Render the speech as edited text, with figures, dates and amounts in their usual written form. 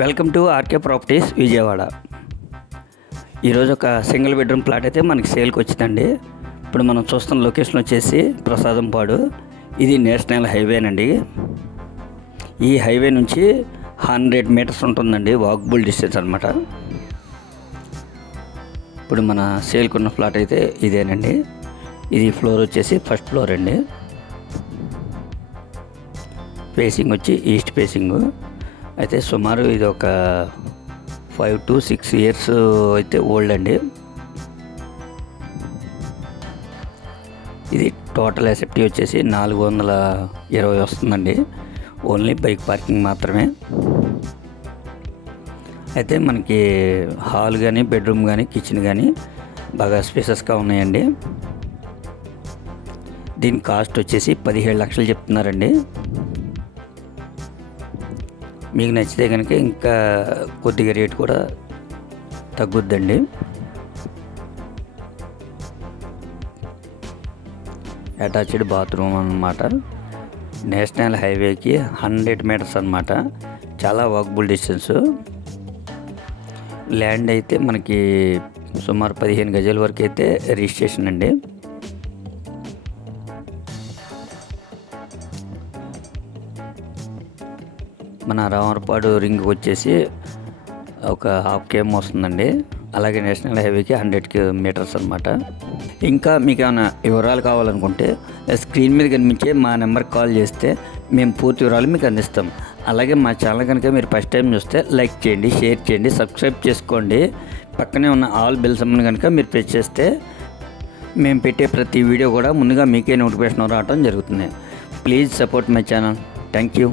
Welcome to RK properties Vijayawada. ఈరోజు ఒక single bedroom plot అయితే మనకి సేల్కి వచ్చిందండి. ఇప్పుడు మనం చూస్తున్న లొకేషన్ వచ్చేసి ప్రసాదంపాడు. ఇది నేషనల్ హైవేనండి. ఈ హైవే నుంచి 100 మీటర్స్ ఉంటుందండి, వాకబుల్ డిస్టెన్స్ అనమాట. ఇప్పుడు మన సేల్కి ఉన్న ప్లాట్ అయితే ఇదేనండి. ఇది ఫ్లోర్ వచ్చేసి ఫస్ట్ ఫ్లోర్ అండి. ఫేసింగ్ వచ్చి ఈస్ట్ ఫేసింగ్. అయితే సుమారు ఇది ఒక 5 to 6 years అయితే ఓల్డ్ అండి. ఇది టోటల్ ఎసెప్టీ వచ్చేసి 420 వస్తుందండి, ఓన్లీ బైక్ పార్కింగ్ మాత్రమే. అయితే మనకి హాల్ కానీ బెడ్రూమ్ కానీ కిచెన్ కానీ బాగా స్పేసెస్గా ఉన్నాయండి. దీని కాస్ట్ వచ్చేసి 17 లక్షలు చెప్తున్నారండి. మీకు నచ్చితే కనుక ఇంకా కొద్దిగా రేట్ కూడా తగ్గుద్దండి. అటాచ్డ్ బాత్రూమ్ అన్నమాట. నేషనల్ హైవేకి 100 మీటర్స్ అన్నమాట, చాలా వాకబుల్ డిస్టెన్స్. ల్యాండ్ అయితే మనకి సుమారు 15 గజాల వరకు అయితే రిజిస్ట్రేషన్ అండి. మన రామరపాడు రింగ్ వచ్చేసి ఒక 1/2 km వస్తుందండి. అలాగే నేషనల్ హైవేకి 100 మీటర్స్ అనమాట. ఇంకా మీకు ఏమైనా వివరాలు కావాలనుకుంటే స్క్రీన్ మీద కనిపించే మా నెంబర్కి కాల్ చేస్తే మేము పూర్తి వివరాలు మీకు అందిస్తాం. అలాగే మా ఛానల్ కనుక మీరు ఫస్ట్ టైం చూస్తే లైక్ చేయండి, షేర్ చేయండి, సబ్స్క్రైబ్ చేసుకోండి. పక్కనే ఉన్న ఆల్ బెల్ సింబల్ కనుక మీరు ప్రెస్ చేస్తే మేము పెట్టే ప్రతి వీడియో కూడా ముందుగా మీకే నోటిఫికేషన్ రావడం జరుగుతుంది. Please support my channel. Thank you.